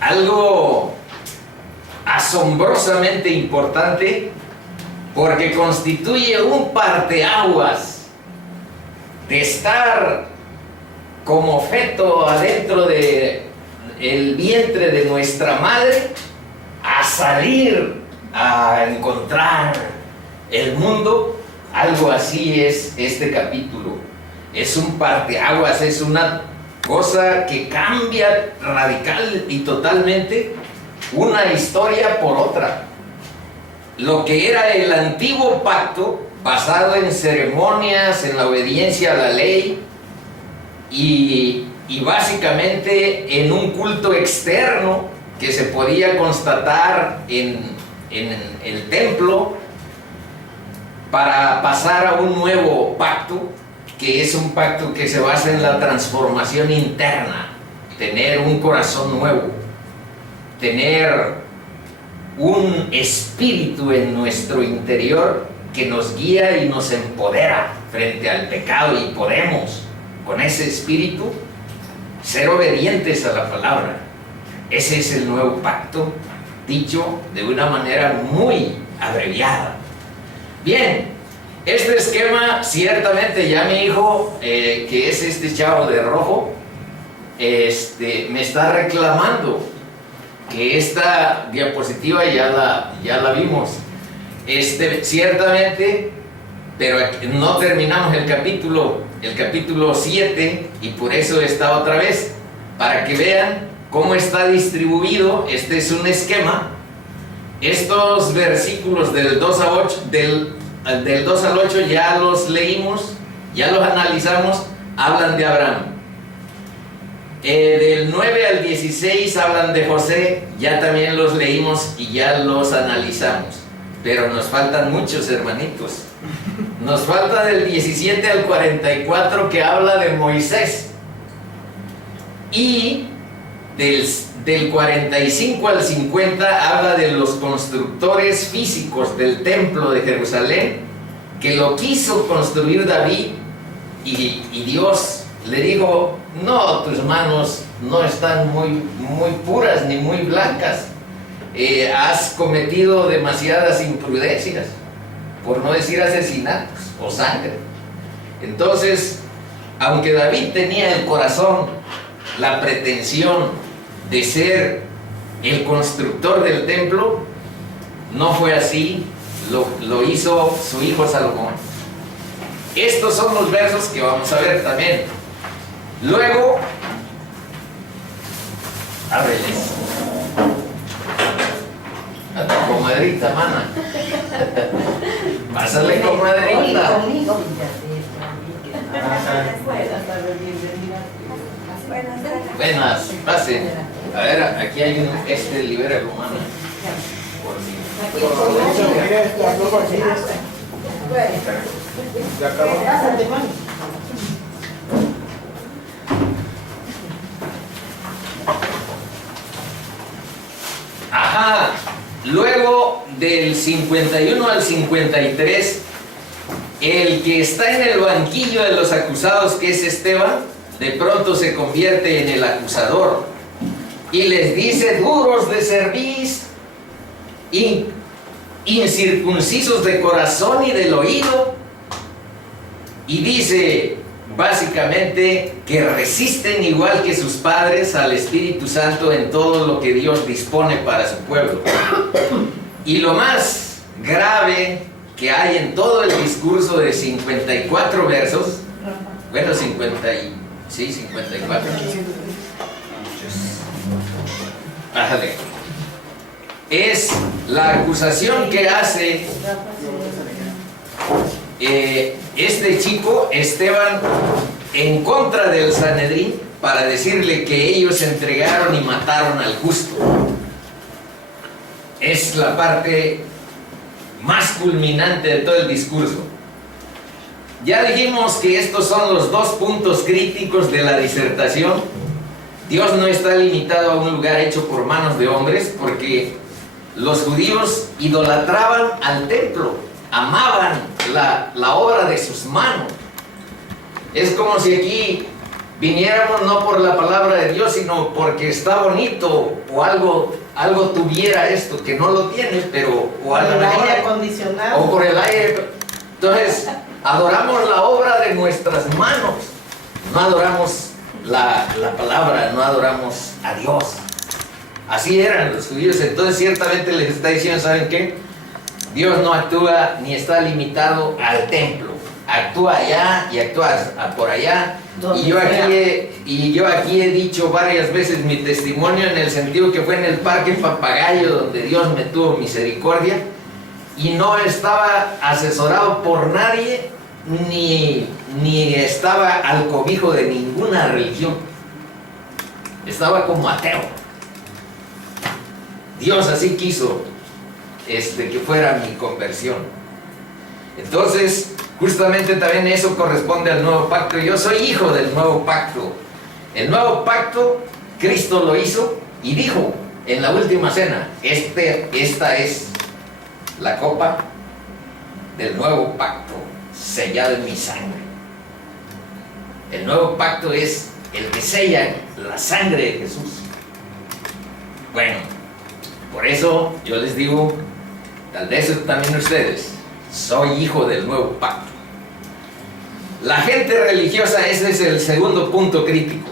algo asombrosamente importante, porque constituye un parteaguas de estar como feto adentro de el vientre de nuestra madre a salir a encontrar el mundo. Algo así es este capítulo. Es un parteaguas, es una cosa que cambia radical y totalmente una historia por otra. Lo que era el antiguo pacto, basado en ceremonias, en la obediencia a la ley y básicamente en un culto externo que se podía constatar en el templo, para pasar a un nuevo pacto, que es un pacto que se basa en la transformación interna, tener un corazón nuevo, tener un espíritu en nuestro interior que nos guía y nos empodera frente al pecado, y podemos con ese espíritu ser obedientes a la palabra. Ese es el nuevo pacto, dicho de una manera muy abreviada. Bien, este esquema ciertamente ya mi hijo, que es este chavo de rojo, me está reclamando que esta diapositiva ya la vimos. Ciertamente, pero no terminamos el capítulo 7, y por eso está otra vez, para que vean cómo está distribuido. Este es un esquema. Estos versículos del 2 a 8, del 2 al 8 ya los leímos, ya los analizamos, hablan de Abraham. Del 9 al 16 hablan de José, ya también los leímos y ya los analizamos. Pero nos faltan muchos, hermanitos. Nos falta del 17 al 44, que habla de Moisés. Y del 45 al 50 habla de los constructores físicos del templo de Jerusalén, que lo quiso construir David, y Dios le dijo: no, tus manos no están muy puras ni muy blancas, has cometido demasiadas imprudencias, por no decir asesinatos o sangre. Entonces, aunque David tenía el corazón, la pretensión de ser el constructor del templo, no fue así, lo hizo su hijo Salomón. Estos son los versos que vamos a ver también. Luego, ábreles a tu comadrita, mana. Pásale, comadrita. Buenas, pase. A ver, aquí hay un libera romano. Ajá. Luego del 51 al 53, el que está en el banquillo de los acusados, que es Esteban, de pronto se convierte en el acusador y les dice: duros de cerviz, incircuncisos de corazón y del oído, y dice básicamente que resisten igual que sus padres al Espíritu Santo en todo lo que Dios dispone para su pueblo. Y lo más grave que hay en todo el discurso de 54 versos, bueno, 54. Ájale. Es la acusación que hace este chico, Esteban, en contra del Sanedrín, para decirle que ellos entregaron y mataron al justo. Es la parte más culminante de todo el discurso. Ya dijimos que estos son los dos puntos críticos de la disertación. Dios no está limitado a un lugar hecho por manos de hombres, porque los judíos idolatraban al templo, amaban la obra de sus manos. Es como si aquí viniéramos no por la palabra de Dios, sino porque está bonito o algo tuviera esto, que no lo tiene, pero o a Por lo el mejor, aire acondicionado. o por el aire. Entonces, adoramos la obra de nuestras manos, no adoramos la palabra, no adoramos a Dios. Así eran los judíos. Entonces ciertamente les está diciendo, ¿saben qué? Dios no actúa ni está limitado al templo, actúa allá y actúa por allá. Y yo aquí he dicho varias veces mi testimonio, en el sentido que fue en el Parque Papagayo donde Dios me tuvo misericordia y no estaba asesorado por nadie, ni estaba al cobijo de ninguna religión. Estaba como ateo. Dios así quiso que fuera mi conversión. Entonces, justamente también eso corresponde al nuevo pacto. Yo soy hijo del nuevo pacto. El nuevo pacto, Cristo lo hizo y dijo en la última cena, esta es la copa del nuevo pacto, sellada en mi sangre. El nuevo pacto es el que sella la sangre de Jesús. Bueno, por eso yo les digo, tal vez también ustedes, soy hijo del nuevo pacto. La gente religiosa, ese es el segundo punto crítico,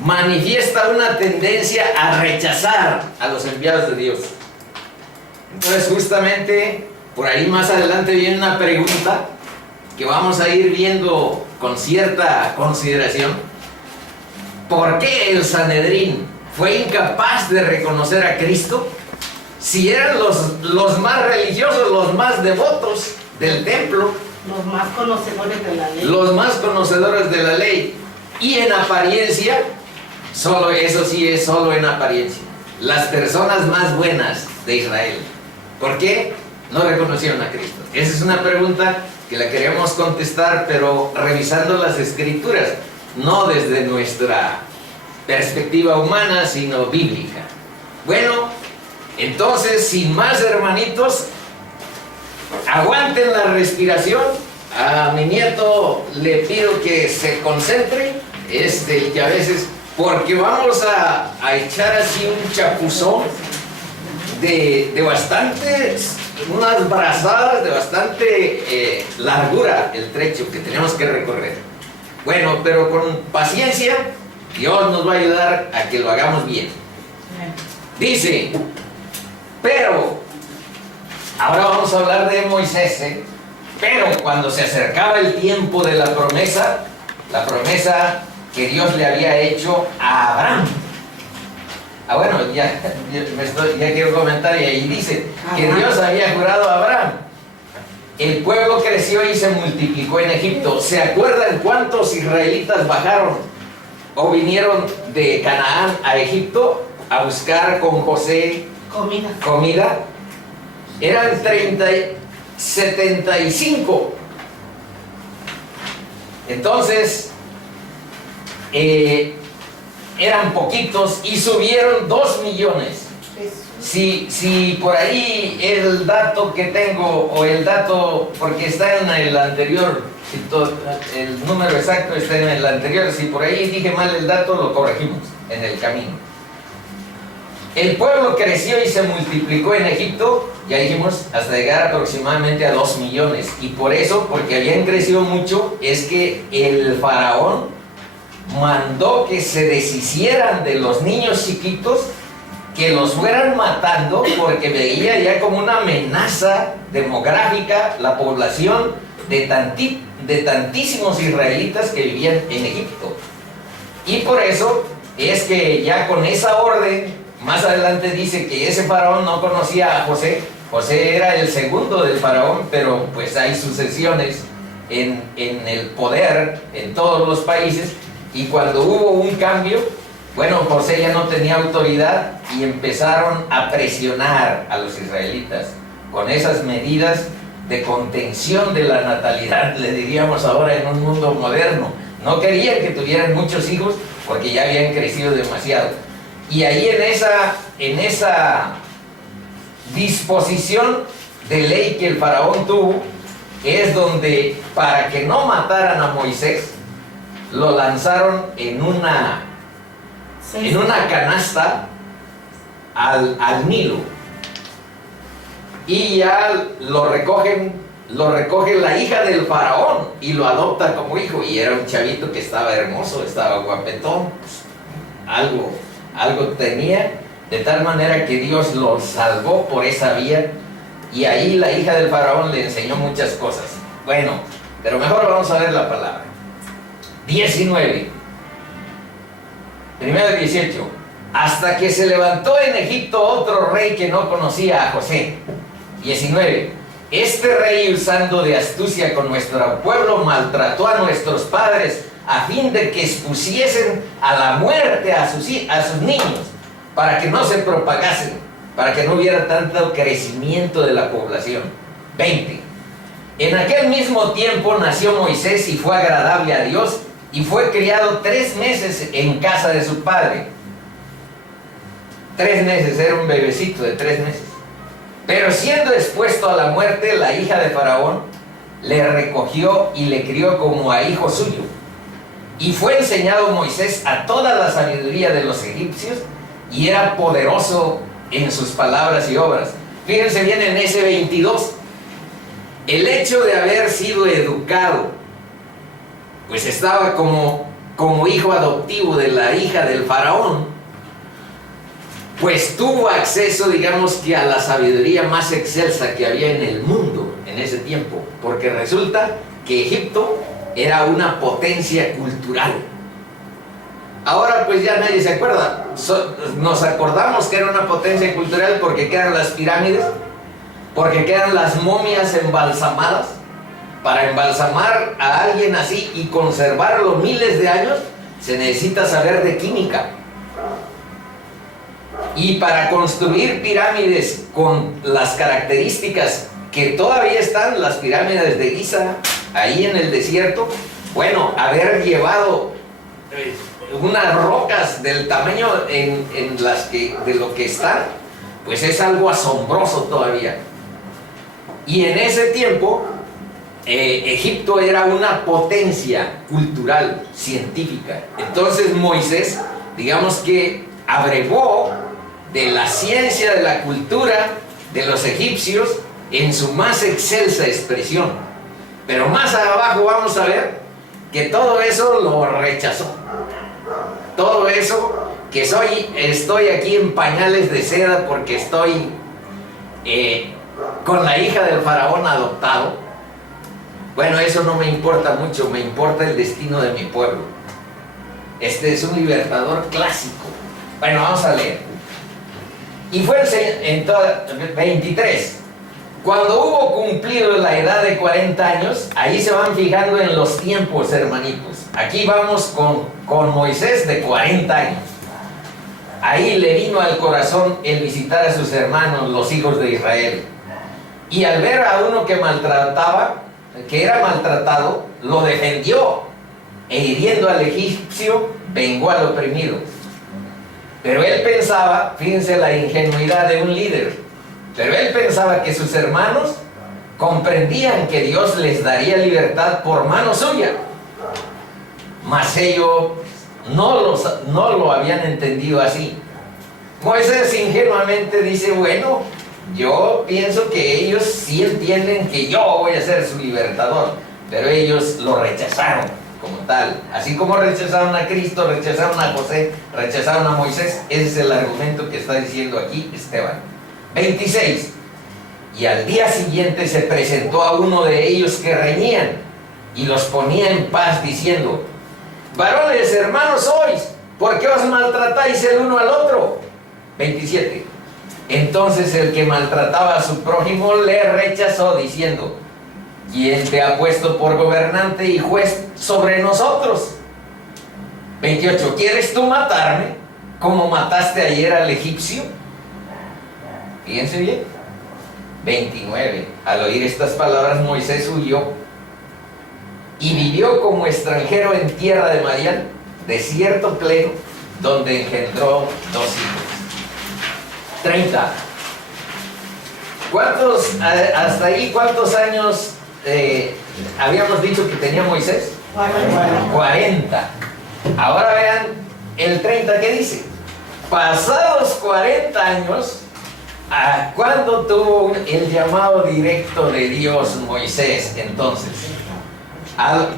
manifiesta una tendencia a rechazar a los enviados de Dios. Entonces justamente por ahí más adelante viene una pregunta que vamos a ir viendo con cierta consideración. ¿Por qué el Sanedrín fue incapaz de reconocer a Cristo si eran los más religiosos, los más devotos del templo, Los más conocedores de la ley. los más conocedores de la ley? Y en apariencia, solo eso sí es solo en apariencia, las personas más buenas de Israel. ¿Por qué no reconocieron a Cristo? Esa es una pregunta que la queríamos contestar, pero revisando las escrituras, no desde nuestra perspectiva humana, sino bíblica. Bueno, entonces, sin más, hermanitos, aguanten la respiración. A mi nieto le pido que se concentre, que a veces, porque vamos a echar así un chapuzón de bastante, unas brazadas de bastante largura, el trecho que tenemos que recorrer. Bueno, pero con paciencia, Dios nos va a ayudar a que lo hagamos bien. Dice, pero, ahora vamos a hablar de Moisés, pero cuando se acercaba el tiempo de la promesa que Dios le había hecho a Abraham. Bueno, ya quiero comentar, y ahí dice que Dios había jurado a Abraham. El pueblo creció y se multiplicó en Egipto. ¿Se acuerdan cuántos israelitas bajaron o vinieron de Canaán a Egipto a buscar con José comida? Eran 75. Entonces, eran poquitos y subieron 2 millones. Si por ahí el dato que tengo, o el dato, porque está en el anterior, el número exacto está en el anterior, si por ahí dije mal el dato, lo corregimos en el camino. El pueblo creció y se multiplicó en Egipto, ya dijimos, hasta llegar aproximadamente a 2 millones. Y por eso, porque habían crecido mucho, es que el faraón mandó que se deshicieran de los niños chiquitos, que los fueran matando, porque veía ya como una amenaza demográfica la población de tantísimos israelitas que vivían en Egipto. Y por eso es que ya con esa orden, más adelante dice que ese faraón no conocía a José. José era el segundo del faraón, pero pues hay sucesiones en el poder en todos los países, y cuando hubo un cambio, bueno, José ya no tenía autoridad y empezaron a presionar a los israelitas con esas medidas de contención de la natalidad, le diríamos ahora en un mundo moderno. No querían que tuvieran muchos hijos porque ya habían crecido demasiado. Y ahí en esa disposición de ley que el faraón tuvo, es donde, para que no mataran a Moisés, lo lanzaron en una canasta al Nilo. Y ya lo recoge la hija del faraón y lo adopta como hijo. Y era un chavito que estaba hermoso, estaba guapetón, pues, algo tenía, de tal manera que Dios lo salvó por esa vía. Y ahí la hija del faraón le enseñó muchas cosas. Bueno, pero mejor vamos a ver la palabra. 19. Primero 18. Hasta que se levantó en Egipto otro rey que no conocía a José. 19. Este rey, usando de astucia con nuestro pueblo, maltrató a nuestros padres a fin de que expusiesen a la muerte a sus niños, para que no se propagasen, para que no hubiera tanto crecimiento de la población. 20. En aquel mismo tiempo nació Moisés y fue agradable a Dios, y fue criado 3 meses en casa de su padre. 3 meses, era un bebecito de 3 meses. Pero siendo expuesto a la muerte, la hija de Faraón le recogió y le crió como a hijo suyo. Y fue enseñado Moisés a toda la sabiduría de los egipcios, y era poderoso en sus palabras y obras. Fíjense bien en ese 22. El hecho de haber sido educado, pues estaba como hijo adoptivo de la hija del faraón, pues tuvo acceso, digamos, que a la sabiduría más excelsa que había en el mundo en ese tiempo, porque resulta que Egipto era una potencia cultural. Ahora pues ya nadie se acuerda. Nos acordamos que era una potencia cultural porque quedan las pirámides, porque quedan las momias embalsamadas. Para embalsamar a alguien así y conservarlo miles de años, se necesita saber de química. Y para construir pirámides con las características que todavía están, las pirámides de Giza, ahí en el desierto, bueno, haber llevado unas rocas del tamaño de lo que están, pues es algo asombroso todavía. Y en ese tiempo, Egipto era una potencia cultural, científica. Entonces Moisés, digamos que abrevó de la ciencia, de la cultura de los egipcios en su más excelsa expresión. Pero más abajo vamos a ver que todo eso lo rechazó. Todo eso, que estoy aquí en pañales de seda porque estoy con la hija del faraón adoptado. Bueno, eso no me importa mucho, me importa el destino de mi pueblo. Este es un libertador clásico. Bueno, vamos a leer. Y fue en 23. Cuando hubo cumplido la edad de 40 años, ahí se van fijando en los tiempos, hermanitos. Aquí vamos con Moisés de 40 años. Ahí le vino al corazón el visitar a sus hermanos, los hijos de Israel. Y al ver a uno que era maltratado, lo defendió, e hiriendo al egipcio, vengó al oprimido. Pero él pensaba, fíjense la ingenuidad de un líder, pero él pensaba que sus hermanos comprendían que Dios les daría libertad por mano suya, mas ellos no lo habían entendido así. Moisés ingenuamente dice, bueno, yo pienso que ellos sí entienden que yo voy a ser su libertador, pero ellos lo rechazaron como tal. Así como rechazaron a Cristo, rechazaron a José, rechazaron a Moisés. Ese es el argumento que está diciendo aquí Esteban. 26. Y al día siguiente se presentó a uno de ellos que reñían y los ponía en paz diciendo, varones, hermanos sois, ¿por qué os maltratáis el uno al otro? 27. Entonces el que maltrataba a su prójimo le rechazó diciendo, ¿quién te ha puesto por gobernante y juez sobre nosotros? 28. ¿Quieres tú matarme como mataste ayer al egipcio? Fíjense bien. 29. Al oír estas palabras Moisés huyó y vivió como extranjero en tierra de Madián, desierto pleno, donde engendró 2 hijos. 30. Hasta ahí, ¿cuántos años habíamos dicho que tenía Moisés? 40. Ahora vean el 30 que dice. Pasados 40 años, ¿cuándo tuvo el llamado directo de Dios Moisés entonces?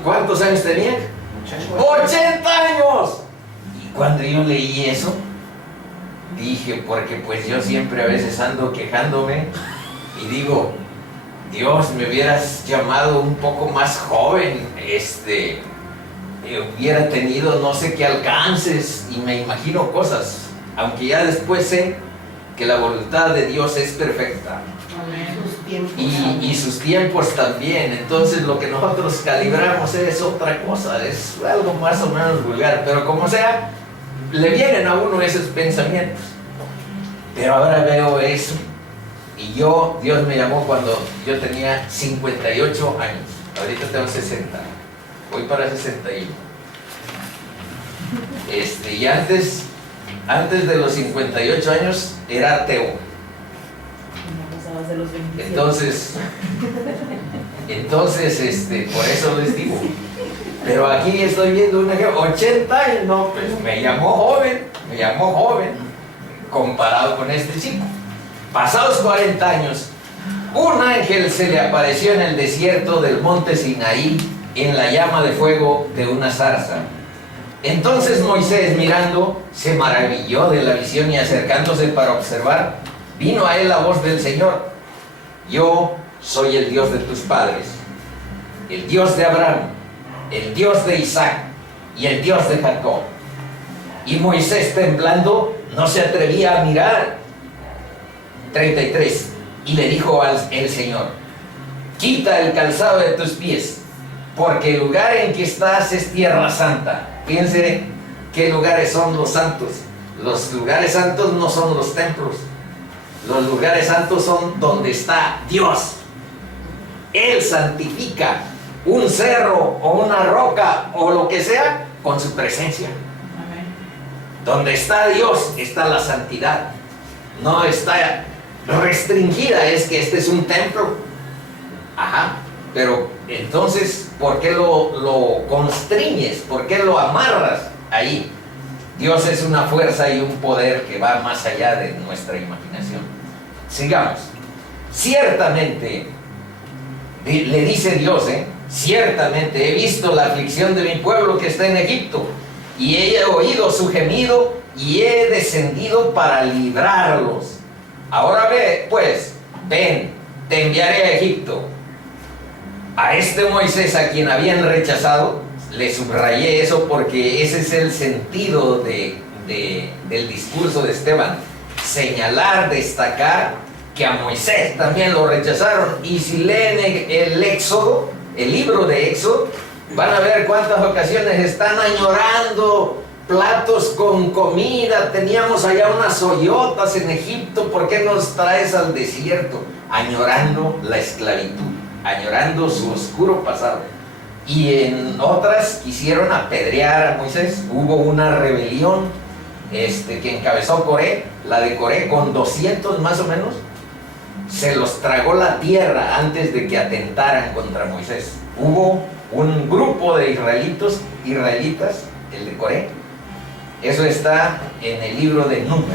¿Cuántos años tenía? 80 años. Y cuando yo leí eso, dije, porque pues yo siempre a veces ando quejándome y digo, Dios, me hubieras llamado un poco más joven, hubiera tenido no sé qué alcances, y me imagino cosas, aunque ya después sé que la voluntad de Dios es perfecta. Y sus tiempos también. Entonces lo que nosotros calibramos es otra cosa, es algo más o menos vulgar, pero como sea, le vienen a uno esos pensamientos. Pero ahora veo eso, y Dios me llamó cuando yo tenía 58 años, ahorita tengo 60, voy para 61. Y antes de los 58 años era ateo. Entonces, por eso les digo. Pero aquí estoy viendo un ejemplo, 80 años, no, pues me llamó joven, comparado con este chico. Pasados 40 años, un ángel se le apareció en el desierto del monte Sinaí, en la llama de fuego de una zarza. Entonces Moisés, mirando, se maravilló de la visión, y acercándose para observar, vino a él la voz del Señor: yo soy el Dios de tus padres, el Dios de Abraham, el Dios de Isaac y el Dios de Jacob. Y Moisés, temblando, no se atrevía a mirar. 33. Y le dijo el Señor: quita el calzado de tus pies, porque el lugar en que estás es tierra santa. Fíjense qué lugares son los santos. Los lugares santos no son los templos. Los lugares santos son donde está Dios. Él santifica un cerro o una roca o lo que sea con su presencia. Amén. Donde está Dios está la santidad. No está restringida, es que este es un templo. Ajá. Pero entonces, ¿por qué lo constriñes? ¿Por qué lo amarras ahí? Dios es una fuerza y un poder que va más allá de nuestra imaginación. Sigamos. Ciertamente, le dice Dios, ciertamente he visto la aflicción de mi pueblo que está en Egipto, y he oído su gemido, y he descendido para librarlos. Ahora ve, pues, ven, te enviaré a Egipto. A este Moisés, a quien habían rechazado, le subrayé eso porque ese es el sentido del discurso de Esteban. Señalar, destacar que a Moisés también lo rechazaron. Y si leen el Éxodo, el libro de Éxodo, van a ver cuántas ocasiones están añorando platos con comida. Teníamos allá unas hoyotas en Egipto, ¿por qué nos traes al desierto? Añorando la esclavitud, añorando su oscuro pasado. Y en otras quisieron apedrear a Moisés. Hubo una rebelión que encabezó Coré, la de Coré, con 200 más o menos. Se los tragó la tierra antes de que atentaran contra Moisés. Hubo un grupo de israelitas, el de Coré. Eso está en el libro de Números.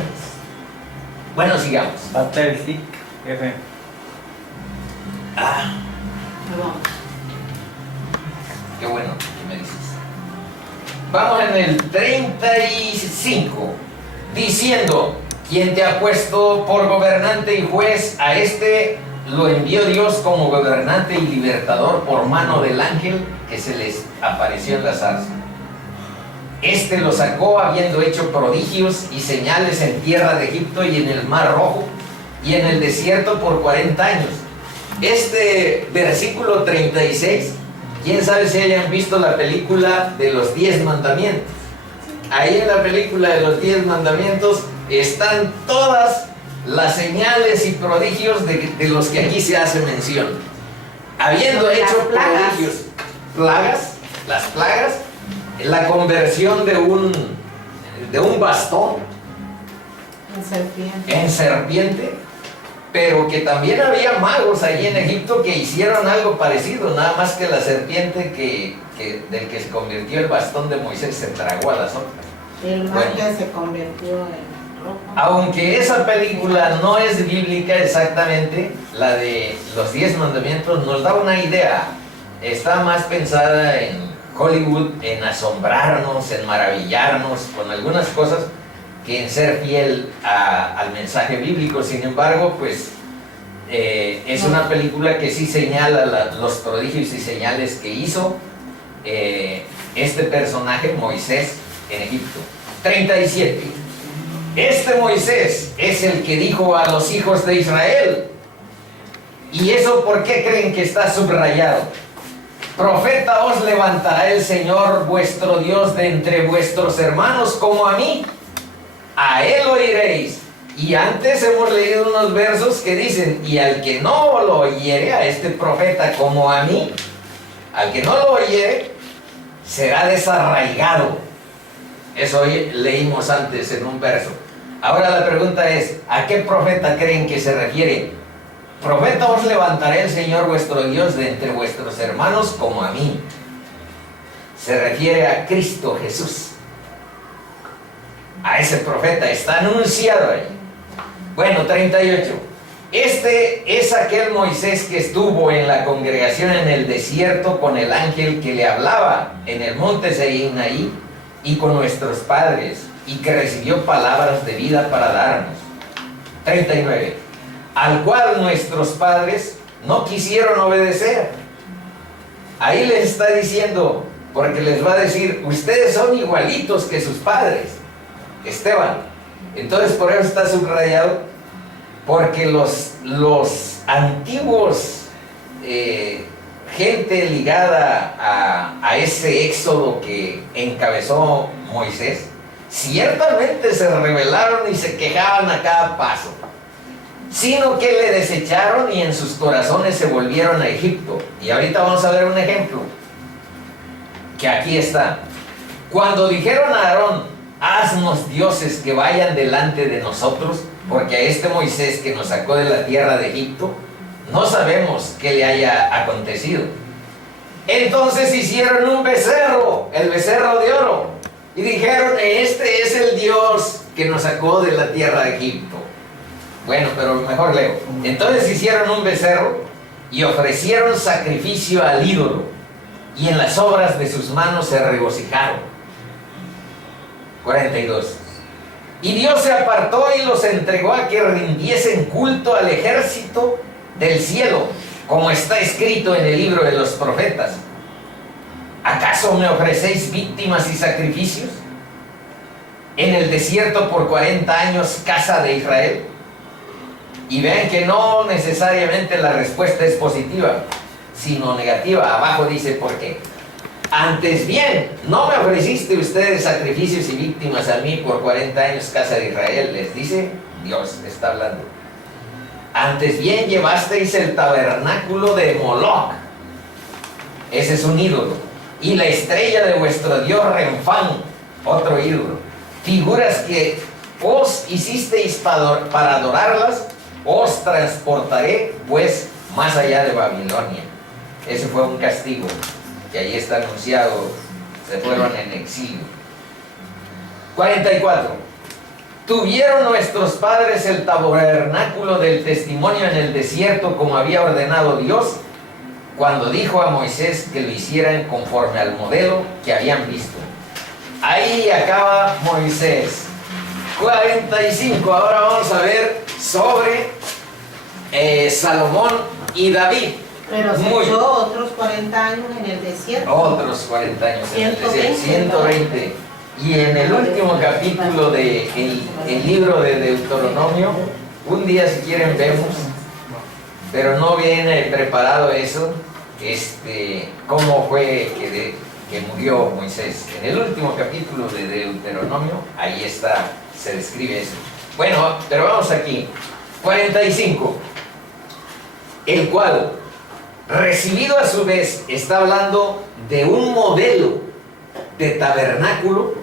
Bueno, sigamos. Battlefield F. Qué bueno que me dices. Vamos en el 35, diciendo: quien te ha puesto por gobernante y juez, a este lo envió Dios como gobernante y libertador por mano del ángel que se les apareció en la zarza. Este lo sacó habiendo hecho prodigios y señales en tierra de Egipto y en el Mar Rojo y en el desierto por 40 años. Este versículo 36, quién sabe si hayan visto la película de los 10 mandamientos. Ahí en la película de los 10 mandamientos están todas las señales y prodigios de los que aquí se hace mención. Habiendo hecho prodigios, las plagas, la conversión de un bastón en serpiente, pero que también había magos allí en Egipto que hicieron algo parecido, nada más que la serpiente que del que se convirtió el bastón de Moisés se tragó a las otras. El mar Bueno. que se convirtió en rojo. Aunque esa película no es bíblica exactamente, la de los 10 mandamientos nos da una idea. Está más pensada en Hollywood, en asombrarnos, en maravillarnos con algunas cosas, que en ser fiel al mensaje bíblico. Sin embargo, pues es una película que sí señala los prodigios y señales que hizo este personaje, Moisés, en Egipto. 37. Este Moisés es el que dijo a los hijos de Israel. ¿Y eso por qué creen que está subrayado? Profeta os levantará el Señor vuestro Dios de entre vuestros hermanos como a mí. A él oiréis. Y antes hemos leído unos versos que dicen, y al que no lo oyere, a este profeta como a mí, al que no lo oyere, será desarraigado. Eso leímos antes en un verso. Ahora la pregunta es, ¿a qué profeta creen que se refiere? Profeta os levantará el Señor vuestro Dios de entre vuestros hermanos como a mí. Se refiere a Cristo Jesús. A ese profeta está anunciado ahí. Bueno, 38. Este es aquel Moisés que estuvo en la congregación en el desierto con el ángel que le hablaba en el monte Sinaí y con nuestros padres, y que recibió palabras de vida para darnos. 39. Al cual nuestros padres no quisieron obedecer. Ahí les está diciendo, porque les va a decir, ustedes son igualitos que sus padres, Esteban. Entonces por eso está subrayado, porque los antiguos, gente ligada a ese éxodo que encabezó Moisés, ciertamente se rebelaron y se quejaban a cada paso, sino que le desecharon y en sus corazones se volvieron a Egipto. Y ahorita vamos a ver un ejemplo, que aquí está. Cuando dijeron a Aarón, haznos dioses que vayan delante de nosotros, porque a este Moisés que nos sacó de la tierra de Egipto, no sabemos qué le haya acontecido. Entonces hicieron un becerro, el becerro de oro, y dijeron, este es el Dios que nos sacó de la tierra de Egipto. Bueno, pero mejor leo. Entonces hicieron un becerro y ofrecieron sacrificio al ídolo, y en las obras de sus manos se regocijaron. 42. Y Dios se apartó y los entregó a que rindiesen culto al ejército del cielo, como está escrito en el libro de los profetas. ¿Acaso me ofrecéis víctimas y sacrificios en el desierto por 40 años, casa de Israel? Y vean que no necesariamente la respuesta es positiva, sino negativa. Abajo dice por qué. Antes bien, no me ofreciste ustedes sacrificios y víctimas a mí por 40 años, casa de Israel, les dice Dios, está hablando. Antes bien llevasteis el tabernáculo de Moloch, ese es un ídolo, y la estrella de vuestro dios Renfán, otro ídolo, figuras que os hicisteis para adorarlas, os transportaré pues más allá de Babilonia. Ese fue un castigo, y ahí está anunciado, se fueron en exilio. 44. Tuvieron nuestros padres el tabernáculo del testimonio en el desierto, como había ordenado Dios, cuando dijo a Moisés que lo hicieran conforme al modelo que habían visto. Ahí acaba Moisés. 45. Ahora vamos a ver sobre Salomón y David. Pero se echó otros 40 años en el desierto. Otros 40 años en el desierto. 120. 120. Y en el último capítulo del libro de Deuteronomio, un día si quieren vemos, pero no viene preparado eso, cómo fue que murió Moisés. En el último capítulo de Deuteronomio, ahí está, se describe eso. Bueno, pero vamos aquí. 45. El cual, recibido a su vez, está hablando de un modelo de tabernáculo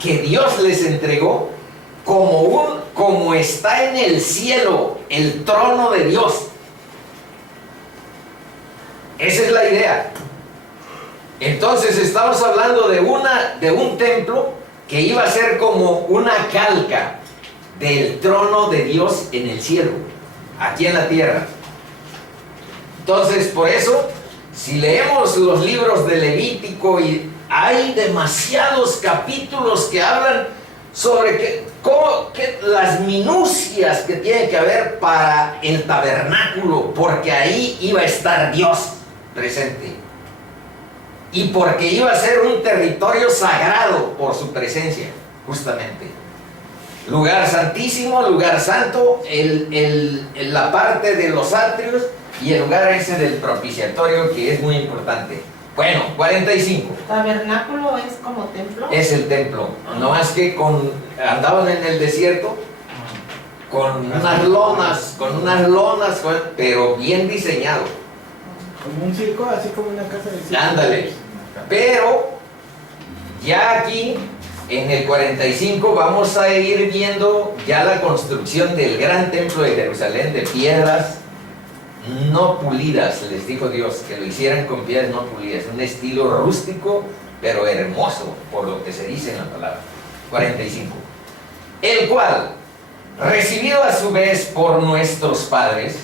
que Dios les entregó como está en el cielo, el trono de Dios. Esa es la idea. Entonces estamos hablando de un templo que iba a ser como una calca del trono de Dios en el cielo, aquí en la tierra. Entonces, por eso, si leemos los libros de Levítico, y hay demasiados capítulos que hablan sobre las minucias que tiene que haber para el tabernáculo, porque ahí iba a estar Dios presente. Y porque iba a ser un territorio sagrado por su presencia, justamente. Lugar santísimo, lugar santo, la parte de los atrios y el lugar ese del propiciatorio, que es muy importante. Bueno, 45. ¿Tabernáculo es como templo? Es el templo. No más que andaban en el desierto con unas lonas, pero bien diseñado. Como un circo, así como una casa de circo. Ándale. Pero ya aquí en el 45 vamos a ir viendo ya la construcción del gran templo de Jerusalén de piedras no pulidas. Les dijo Dios que lo hicieran con piedras no pulidas, un estilo rústico pero hermoso, por lo que se dice en la palabra. 45. El cual, recibido a su vez por nuestros padres,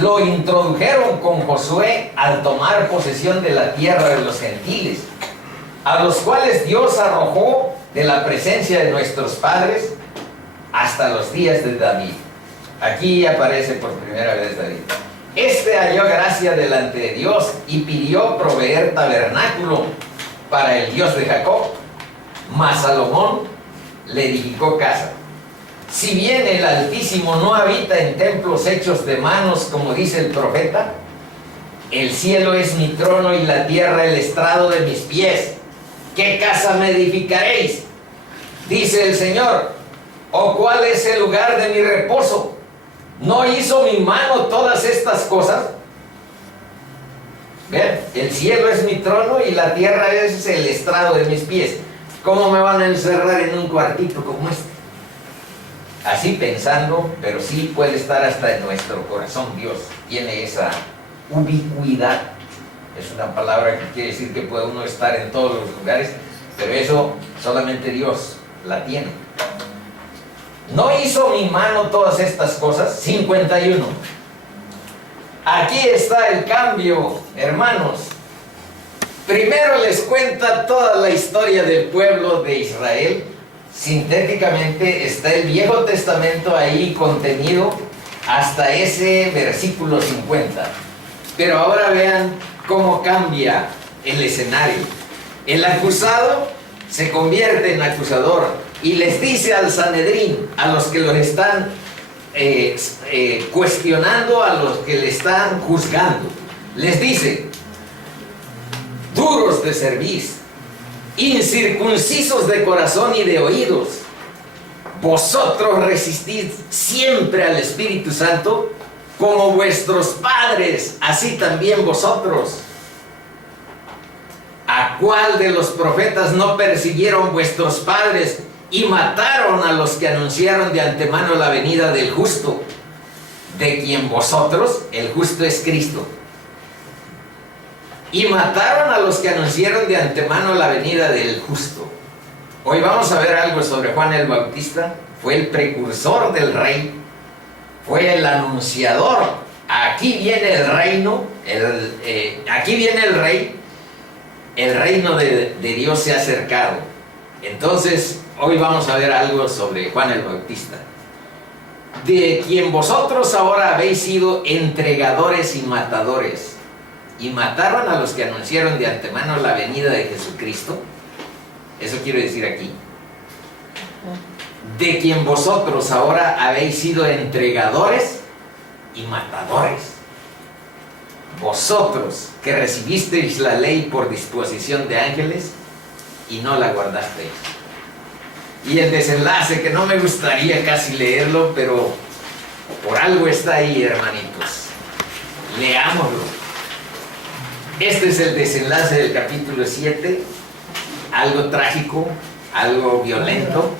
lo introdujeron con Josué al tomar posesión de la tierra de los gentiles, a los cuales Dios arrojó de la presencia de nuestros padres hasta los días de David. Aquí aparece por primera vez David. Este halló gracia delante de Dios y pidió proveer tabernáculo para el Dios de Jacob, mas Salomón le edificó casa. Si bien el Altísimo no habita en templos hechos de manos, como dice el profeta, el cielo es mi trono y la tierra el estrado de mis pies. ¿Qué casa me edificaréis? Dice el Señor. ¿O cuál es el lugar de mi reposo? ¿No hizo mi mano todas estas cosas? Vean, el cielo es mi trono y la tierra es el estrado de mis pies. ¿Cómo me van a encerrar en un cuartito como este? Así pensando, pero sí puede estar hasta en nuestro corazón. Dios tiene esa ubicuidad. Es una palabra que quiere decir que puede uno estar en todos los lugares, pero eso solamente Dios la tiene. ¿No hizo mi mano todas estas cosas? 51. Aquí está el cambio, hermanos. Primero les cuenta toda la historia del pueblo de Israel. Sintéticamente está el Viejo Testamento ahí contenido hasta ese versículo 50. Pero ahora vean cómo cambia el escenario. El acusado se convierte en acusador y les dice al Sanedrín, a los que los están cuestionando, a los que le están juzgando, les dice: duros de cerviz, incircuncisos de corazón y de oídos, vosotros resistid siempre al Espíritu Santo, como vuestros padres, así también vosotros. ¿A cuál de los profetas no persiguieron vuestros padres y mataron a los que anunciaron de antemano la venida del justo, de quien vosotros, el justo es Cristo? Y mataron a los que anunciaron de antemano la venida del justo. Hoy vamos a ver algo sobre Juan el Bautista. Fue el precursor del rey, fue el anunciador. Aquí viene el reino, aquí viene el rey, el reino de Dios se ha acercado. Entonces, hoy vamos a ver algo sobre Juan el Bautista, de quien vosotros ahora habéis sido entregadores y matadores. Y mataron a los que anunciaron de antemano la venida de Jesucristo. Eso quiero decir aquí. De quien vosotros ahora habéis sido entregadores y matadores. Vosotros que recibisteis la ley por disposición de ángeles y no la guardasteis. Y el desenlace, que no me gustaría casi leerlo, pero por algo está ahí, hermanitos. Leámoslo. Este es el desenlace del capítulo 7, algo trágico, algo violento,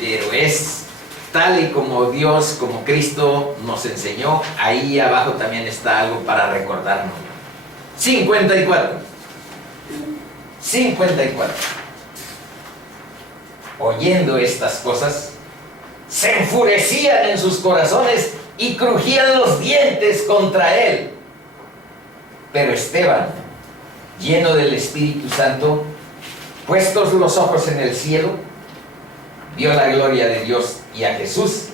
pero es tal y como Dios, como Cristo nos enseñó. Ahí abajo también está algo para recordarnos. 54. 54. Oyendo estas cosas, se enfurecían en sus corazones y crujían los dientes contra él. Pero Esteban, lleno del Espíritu Santo, puestos los ojos en el cielo, vio la gloria de Dios y a Jesús,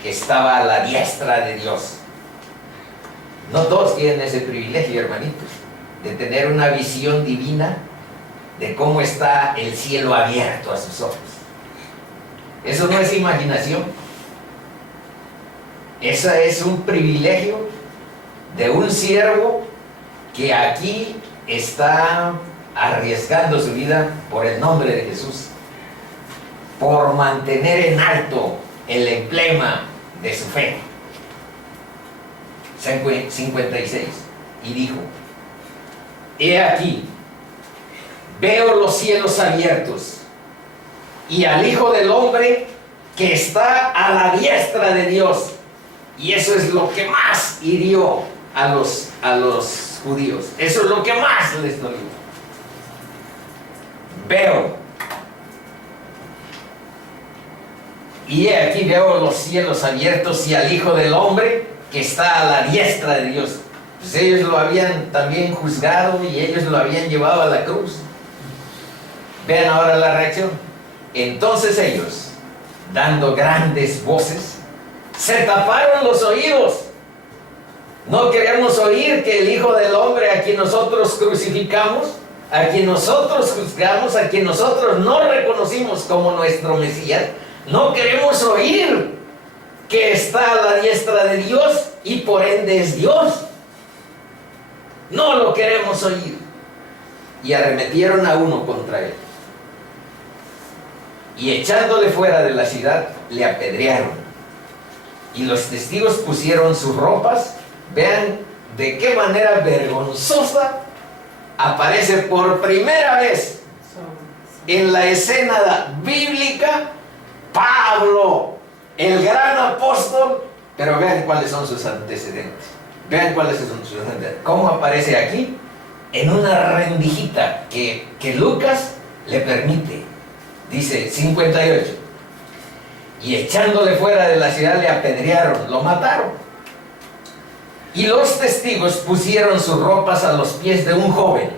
que estaba a la diestra de Dios. No todos tienen ese privilegio, hermanitos, de tener una visión divina de cómo está el cielo abierto a sus ojos. Eso no es imaginación. Ese es un privilegio de un siervo que aquí está arriesgando su vida por el nombre de Jesús, por mantener en alto el emblema de su fe. 56. Y dijo: he aquí, veo los cielos abiertos y al Hijo del Hombre que está a la diestra de Dios. Y eso es lo que más hirió a los judíos. Eso es lo que más les dolió. Veo. Y he aquí, veo los cielos abiertos y al Hijo del Hombre que está a la diestra de Dios. Pues ellos lo habían también juzgado y ellos lo habían llevado a la cruz. Vean ahora la reacción. Entonces ellos, dando grandes voces, se taparon los oídos. No queremos oír que el Hijo del Hombre, a quien nosotros crucificamos, a quien nosotros juzgamos, a quien nosotros no reconocimos como nuestro Mesías, no queremos oír que está a la diestra de Dios y por ende es Dios. No lo queremos oír. Y arremetieron a uno contra él. Y echándole fuera de la ciudad, le apedrearon. Y los testigos pusieron sus ropas. Vean de qué manera vergonzosa aparece por primera vez en la escena bíblica Pablo, el gran apóstol. Pero vean cuáles son sus antecedentes. Vean cuáles son sus antecedentes. Cómo aparece aquí en una rendijita que Lucas le permite. Dice 58. Y echándole fuera de la ciudad le apedrearon, lo mataron. Y los testigos pusieron sus ropas a los pies de un joven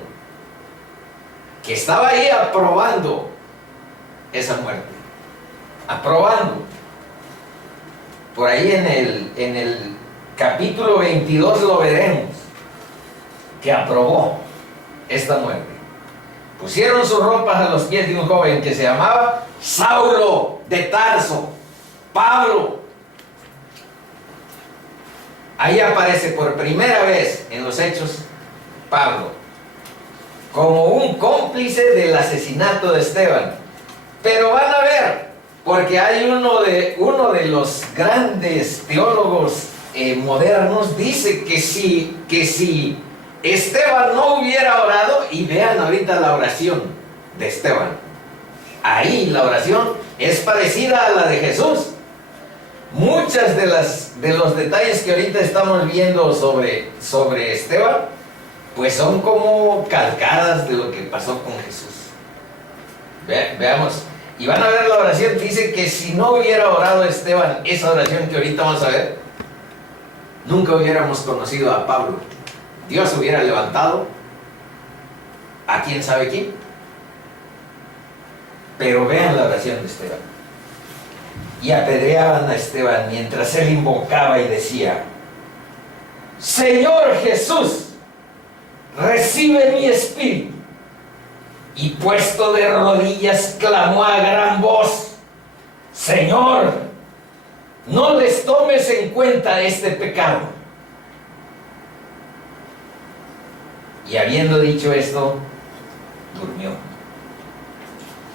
que estaba ahí aprobando esa muerte. Aprobando. Por ahí en el capítulo 22 lo veremos, que aprobó esta muerte. Pusieron sus ropas a los pies de un joven que se llamaba Saulo de Tarso, Pablo. Ahí aparece por primera vez en los Hechos Pablo como un cómplice del asesinato de Esteban. Pero van a ver, porque hay uno de los grandes teólogos modernos dice que si Esteban no hubiera orado, y vean ahorita la oración de Esteban, ahí la oración es parecida a la de Jesús. Muchas de los detalles que ahorita estamos viendo sobre Esteban, pues son como calcadas de lo que pasó con Jesús. Veamos, y van a ver la oración. Dice que si no hubiera orado Esteban esa oración que ahorita vamos a ver, nunca hubiéramos conocido a Pablo. Dios hubiera levantado a quién sabe quién. Pero vean la oración de Esteban. Y apedreaban a Esteban mientras él invocaba y decía: Señor Jesús, recibe mi espíritu. Y puesto de rodillas clamó a gran voz: Señor, no les tomes en cuenta este pecado. Y habiendo dicho esto, durmió.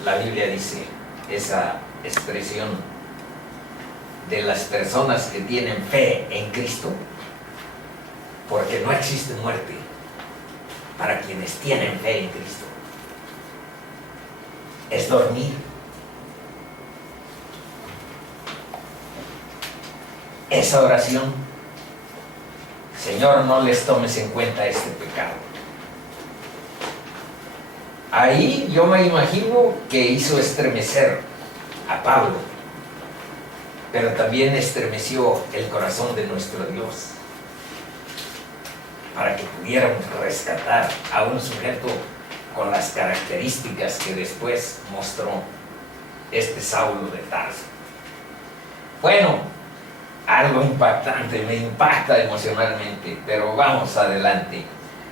La Biblia dice esa expresión de las personas que tienen fe en Cristo, porque no existe muerte para quienes tienen fe en Cristo. Es dormir. Esa oración: Señor, no les tomes en cuenta este pecado. Ahí yo me imagino que hizo estremecer a Pablo, pero también estremeció el corazón de nuestro Dios para que pudiéramos rescatar a un sujeto con las características que después mostró este Saulo de Tarso. Bueno, algo impactante, me impacta emocionalmente, pero vamos adelante.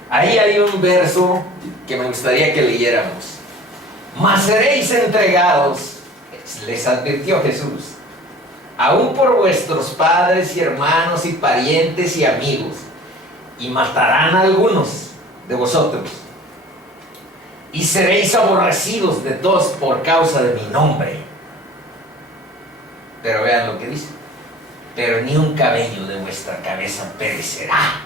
Ahí hay un verso que me gustaría que leyéramos. Mas seréis entregados, les advirtió Jesús, aún por vuestros padres y hermanos y parientes y amigos, y matarán a algunos de vosotros, y seréis aborrecidos de todos por causa de mi nombre. Pero vean lo que dice: pero ni un cabello de vuestra cabeza perecerá.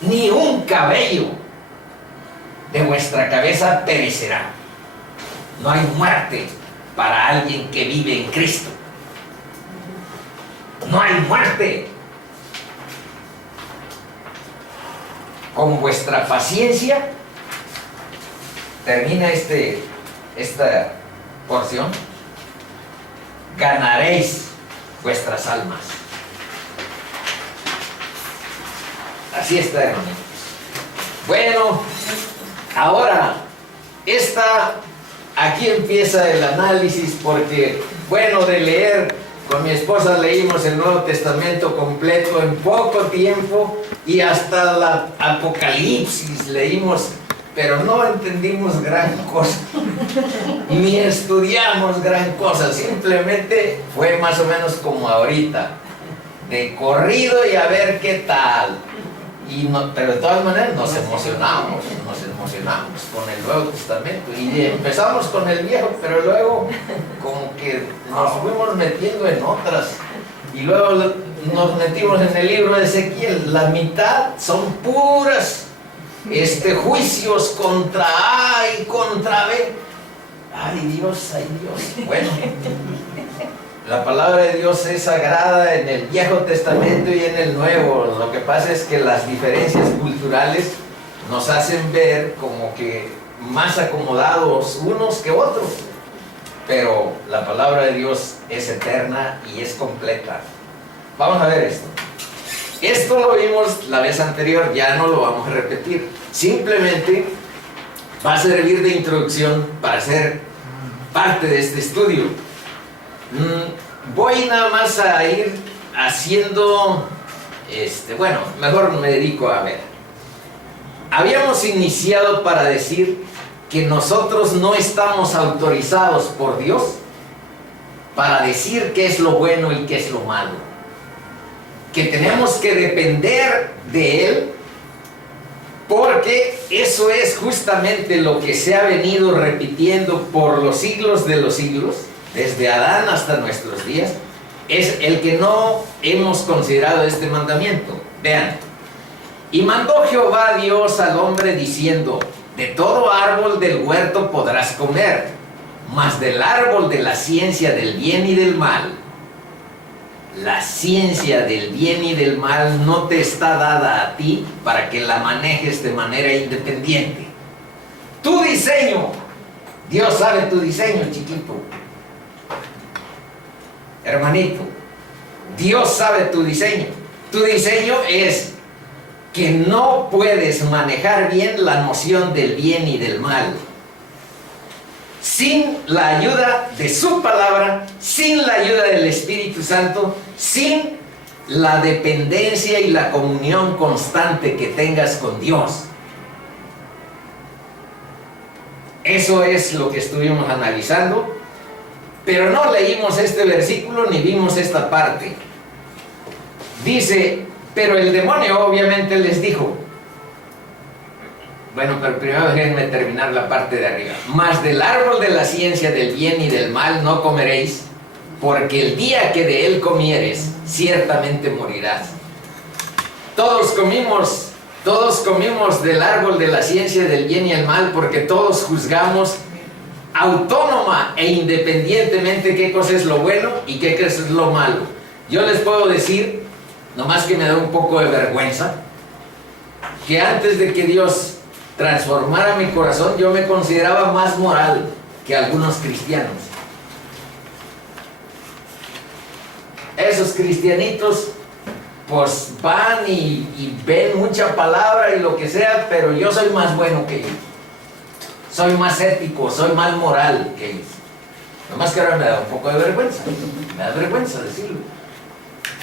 Ni un cabello de vuestra cabeza perecerá. No hay muerte para alguien que vive en Cristo. No hay muerte. Con vuestra paciencia, termina esta porción, ganaréis vuestras almas. Así está, hermanos. Bueno, ahora, aquí empieza el análisis, porque, bueno, de leer, con mi esposa leímos el Nuevo Testamento completo en poco tiempo, y hasta la Apocalipsis leímos, pero no entendimos gran cosa, ni estudiamos gran cosa, simplemente fue más o menos como ahorita, de corrido y a ver qué tal. Pero de todas maneras nos emocionamos con el Nuevo Testamento, y empezamos con el Viejo, pero luego como que nos fuimos metiendo en otras, y luego nos metimos en el libro de Ezequiel. La mitad son puras juicios contra A y contra B. Ay Dios. Bueno, la palabra de Dios es sagrada en el Viejo Testamento y en el Nuevo. Lo que pasa es que las diferencias culturales nos hacen ver como que más acomodados unos que otros, pero la palabra de Dios es eterna y es completa. Vamos a ver esto. Esto lo vimos la vez anterior, ya no lo vamos a repetir. Simplemente va a servir de introducción para ser parte de este estudio. Voy nada más a ir haciendo, bueno, mejor me dedico a ver. Habíamos iniciado para decir que nosotros no estamos autorizados por Dios para decir qué es lo bueno y qué es lo malo. Que tenemos que depender de Él, porque eso es justamente lo que se ha venido repitiendo por los siglos de los siglos, desde Adán hasta nuestros días. Es el que no hemos considerado este mandamiento. Vean: y mandó Jehová Dios al hombre diciendo: de todo árbol del huerto podrás comer, mas del árbol de la ciencia del bien y del mal, la ciencia del bien y del mal no te está dada a ti para que la manejes de manera independiente. Tu diseño, Dios sabe tu diseño, chiquito, hermanito, Dios sabe tu diseño. Tu diseño es que no puedes manejar bien la noción del bien y del mal sin la ayuda de su palabra, sin la ayuda del Espíritu Santo, sin la dependencia y la comunión constante que tengas con Dios. Eso es lo que estuvimos analizando, pero no leímos este versículo ni vimos esta parte. Dice: pero el demonio obviamente les dijo, bueno, pero primero déjenme terminar la parte de arriba. Mas del árbol de la ciencia del bien y del mal no comeréis, porque el día que de él comieres, ciertamente morirás. Todos comimos del árbol de la ciencia del bien y el mal, porque todos juzgamos autónoma e independientemente qué cosa es lo bueno y qué cosa es lo malo. Yo les puedo decir, nomás que me da un poco de vergüenza, que antes de que Dios transformara mi corazón, yo me consideraba más moral que algunos cristianos. Esos cristianitos pues van y ven mucha palabra y lo que sea, pero yo soy más bueno que ellos. Soy más ético, soy más moral que ellos. Nomás que ahora me da un poco de vergüenza. Me da vergüenza decirlo.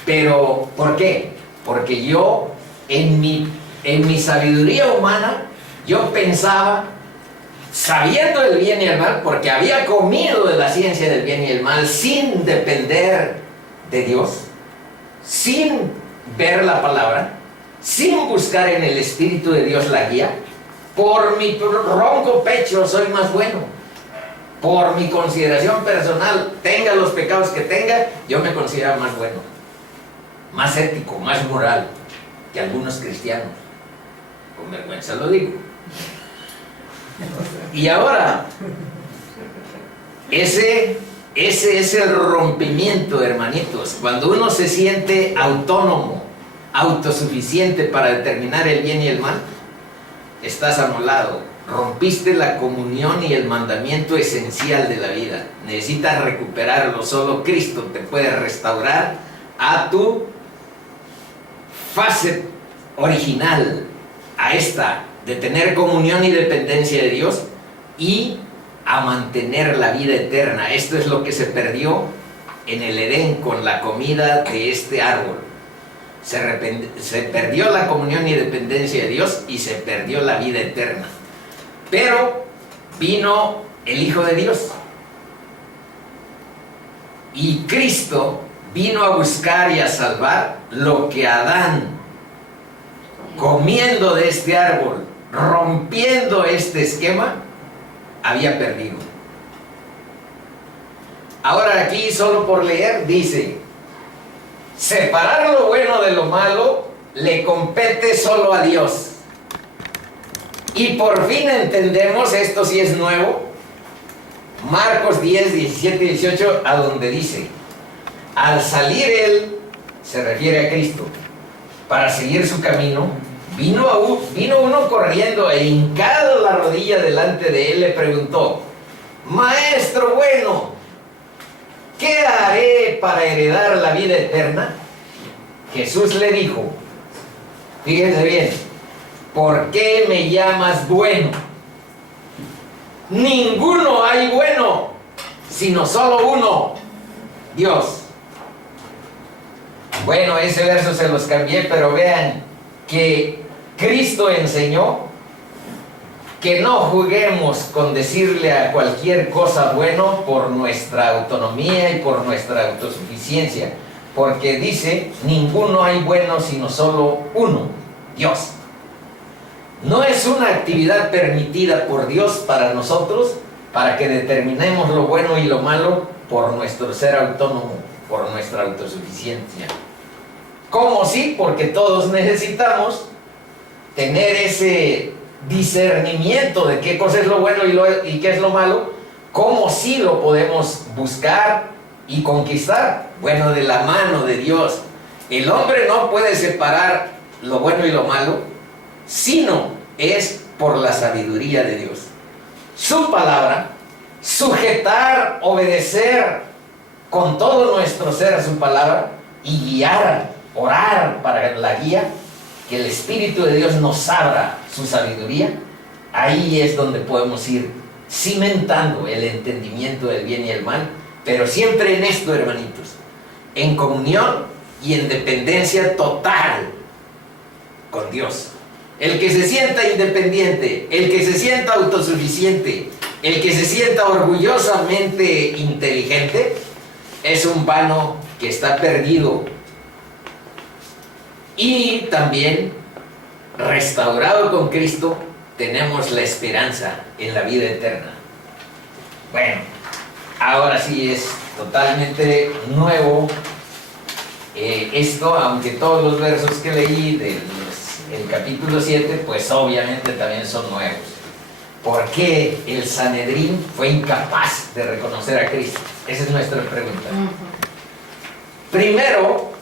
Pero, ¿por qué? Porque yo, en mi sabiduría humana, yo pensaba, sabiendo el bien y el mal, porque había comido de la ciencia del bien y el mal, sin depender de Dios, sin ver la palabra, sin buscar en el Espíritu de Dios la guía, por mi ronco pecho soy más bueno. Por mi consideración personal, tenga los pecados que tenga, yo me considero más bueno, más ético, más moral que algunos cristianos. Con vergüenza lo digo. Y ahora, ese es el rompimiento, hermanitos. Cuando uno se siente autónomo, autosuficiente para determinar el bien y el mal, estás anulado. Rompiste la comunión y el mandamiento esencial de la vida. Necesitas recuperarlo. Solo Cristo te puede restaurar a tu fase original, a esta de tener comunión y dependencia de Dios y a mantener la vida eterna. Esto es lo que se perdió en el Edén con la comida de este árbol. Se perdió la comunión y dependencia de Dios y se perdió la vida eterna. Pero vino el Hijo de Dios y Cristo vino a buscar y a salvar lo que Adán, comiendo de este árbol, rompiendo este esquema, había perdido. Ahora aquí, solo por leer, dice: separar lo bueno de lo malo le compete solo a Dios. Y por fin entendemos, esto sí es nuevo, Marcos 10, 17 y 18, a donde dice: al salir él, se refiere a Cristo, para seguir su camino, vino uno corriendo e hincado la rodilla delante de él, le preguntó: Maestro bueno, ¿qué haré para heredar la vida eterna? Jesús le dijo, fíjense bien, ¿por qué me llamas bueno? Ninguno hay bueno, sino solo uno, Dios. Bueno, ese verso se los cambié, pero vean que Cristo enseñó que no juguemos con decirle a cualquier cosa bueno por nuestra autonomía y por nuestra autosuficiencia, porque dice, ninguno hay bueno sino solo uno, Dios. No es una actividad permitida por Dios para nosotros, para que determinemos lo bueno y lo malo por nuestro ser autónomo, por nuestra autosuficiencia. ¿Cómo sí? Porque todos necesitamos tener ese discernimiento de qué cosa es lo bueno y qué es lo malo. ¿Cómo sí lo podemos buscar y conquistar? Bueno, de la mano de Dios. El hombre no puede separar lo bueno y lo malo, sino es por la sabiduría de Dios. Su palabra, sujetar, obedecer con todo nuestro ser a su palabra y guiar, orar para la guía, que el Espíritu de Dios nos abra su sabiduría. Ahí es donde podemos ir cimentando el entendimiento del bien y el mal, pero siempre en esto, hermanitos, en comunión y en dependencia total con Dios. El que se sienta independiente, el que se sienta autosuficiente, el que se sienta orgullosamente inteligente, es un vano que está perdido. Y también, restaurado con Cristo, tenemos la esperanza en la vida eterna. Bueno, ahora sí es totalmente nuevo esto, aunque todos los versos que leí del capítulo 7, pues obviamente también son nuevos. ¿Por qué el Sanedrín fue incapaz de reconocer a Cristo? Esa es nuestra pregunta. Primero,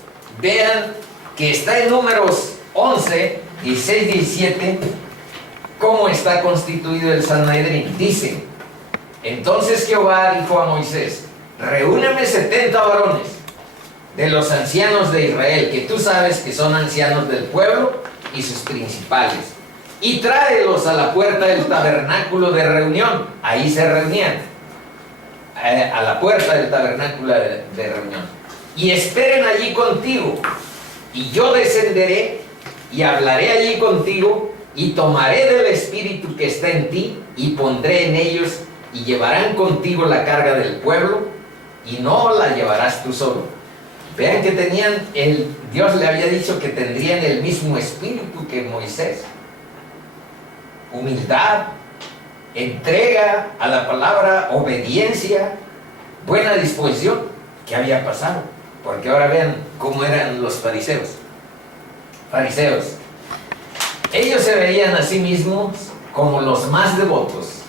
vean que está en Números 11, 16, 17, cómo está constituido el Sanedrín. Dice: entonces Jehová dijo a Moisés: reúneme 70 varones de los ancianos de Israel, que tú sabes que son ancianos del pueblo y sus principales, y tráelos a la puerta del tabernáculo de reunión. Ahí se reunían, a la puerta del tabernáculo de reunión, y esperen allí contigo, y yo descenderé y hablaré allí contigo, y tomaré del espíritu que está en ti y pondré en ellos, y llevarán contigo la carga del pueblo, y no la llevarás tú solo. Vean que Dios le había dicho que tendrían el mismo espíritu que Moisés. Humildad, entrega a la palabra, obediencia, buena disposición. ¿Qué había pasado? Porque ahora vean cómo eran los fariseos. Ellos se veían a sí mismos como los más devotos.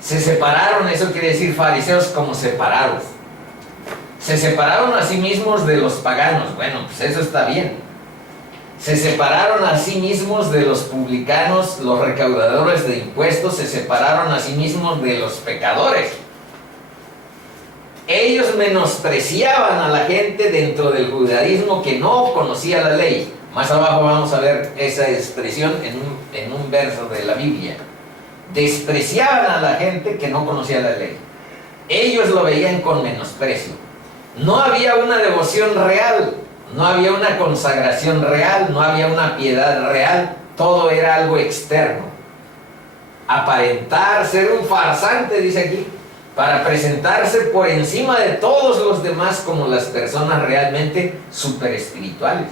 Se separaron, eso quiere decir fariseos como separados. Se separaron a sí mismos de los paganos. Bueno, pues eso está bien. Se separaron a sí mismos de los publicanos, los recaudadores de impuestos. Se separaron a sí mismos de los pecadores. Ellos menospreciaban a la gente dentro del judaísmo que no conocía la ley. Más abajo vamos a ver esa expresión en un verso de la Biblia. Despreciaban a la gente que no conocía la ley. Ellos lo veían con menosprecio. No había una devoción real, no había una consagración real, no había una piedad real. Todo era algo externo. Aparentar, ser un farsante, dice aquí, para presentarse por encima de todos los demás como las personas realmente super espirituales.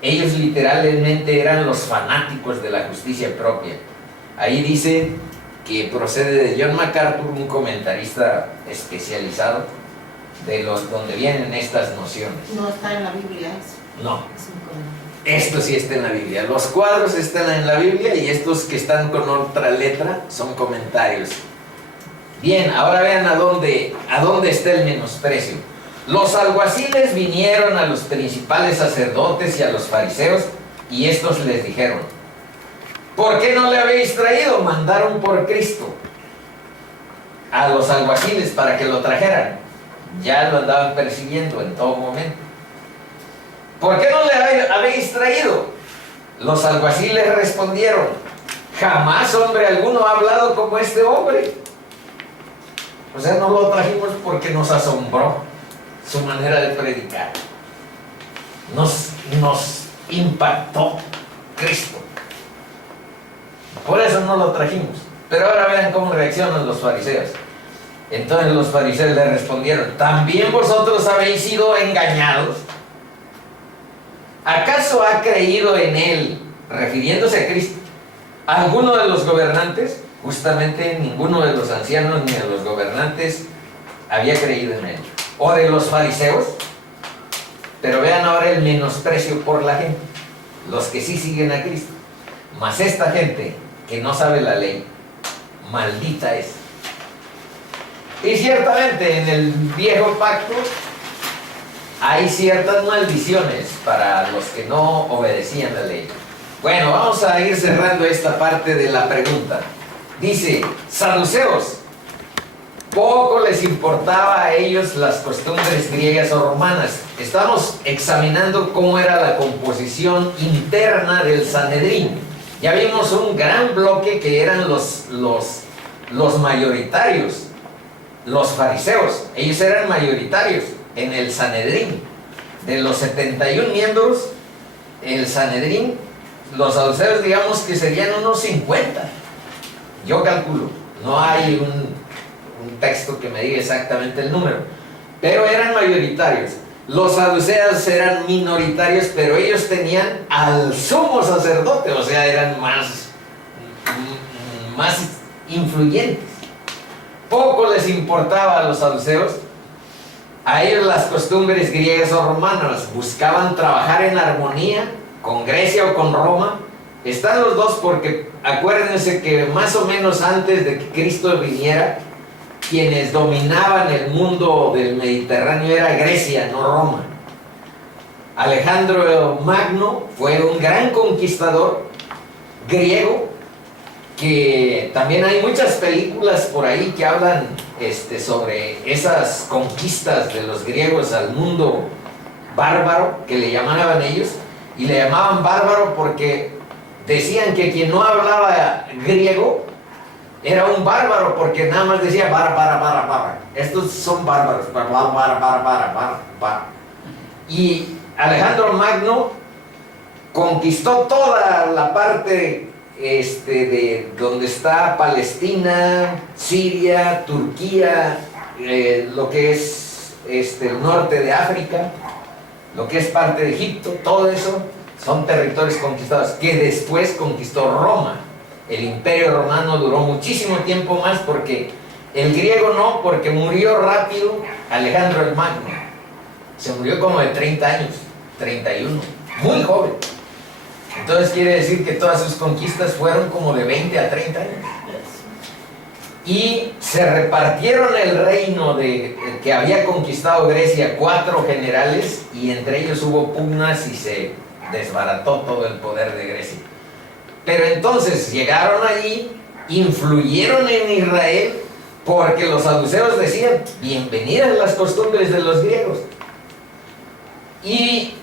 Ellos literalmente eran los fanáticos de la justicia propia. Ahí dice que procede de John MacArthur, un comentarista especializado de donde vienen estas nociones. No está en la Biblia eso. No, Es un comentario. esto sí está en la Biblia. Los cuadros están en la Biblia y estos que están con otra letra son comentarios. Bien, ahora vean a dónde está el menosprecio. Los alguaciles vinieron a los principales sacerdotes y a los fariseos, y estos les dijeron: ¿por qué no le habéis traído? Mandaron por Cristo a los alguaciles para que lo trajeran. Ya lo andaban persiguiendo en todo momento. ¿Por qué no le habéis traído? Los alguaciles respondieron: jamás hombre alguno ha hablado como este hombre. O sea, no lo trajimos porque nos asombró su manera de predicar. Nos impactó Cristo. Por eso no lo trajimos. Pero ahora vean cómo reaccionan los fariseos. Entonces los fariseos le respondieron: ¿también vosotros habéis sido engañados? ¿Acaso ha creído en él, refiriéndose a Cristo, alguno de los gobernantes? Justamente ninguno de los ancianos ni de los gobernantes había creído en él. ¿O de los fariseos? Pero vean ahora el menosprecio por la gente. Los que sí siguen a Cristo. Mas esta gente que no sabe la ley, maldita es. Y ciertamente en el viejo pacto hay ciertas maldiciones para los que no obedecían la ley. Bueno, vamos a ir cerrando esta parte de la pregunta. Dice: saduceos, poco les importaba a ellos las costumbres griegas o romanas. Estamos examinando cómo era la composición interna del Sanedrín. Ya vimos un gran bloque que eran los mayoritarios. Los fariseos, ellos eran mayoritarios en el Sanedrín. De los 71 miembros, el Sanedrín, los saduceos digamos que serían unos 50. Yo calculo, no hay un texto que me diga exactamente el número, pero eran mayoritarios. Los saduceos eran minoritarios, pero ellos tenían al sumo sacerdote, o sea, eran más influyentes. Poco les importaba a los saduceos. A ellos las costumbres griegas o romanas. Buscaban trabajar en armonía con Grecia o con Roma. Están los dos porque acuérdense que más o menos antes de que Cristo viniera, quienes dominaban el mundo del Mediterráneo era Grecia, no Roma. Alejandro Magno fue un gran conquistador griego, que también hay muchas películas por ahí que hablan sobre esas conquistas de los griegos al mundo bárbaro, que le llamaban ellos, y le llamaban bárbaro porque decían que quien no hablaba griego era un bárbaro, porque nada más decía para. Estos son bárbaros, para. Y Alejandro Magno conquistó toda la parte de donde está Palestina, Siria, Turquía, lo que es el norte de África, lo que es parte de Egipto. Todo eso son territorios conquistados, que después conquistó Roma. El imperio romano duró muchísimo tiempo más, porque el griego no, porque murió rápido Alejandro el Magno. Se murió como de 30 años, 31, muy joven. Entonces quiere decir que todas sus conquistas fueron como de 20 a 30 años. Y se repartieron el reino que había conquistado Grecia, 4 generales, y entre ellos hubo pugnas y se desbarató todo el poder de Grecia. Pero entonces llegaron allí, influyeron en Israel, porque los saduceos decían, bienvenidas las costumbres de los griegos. Y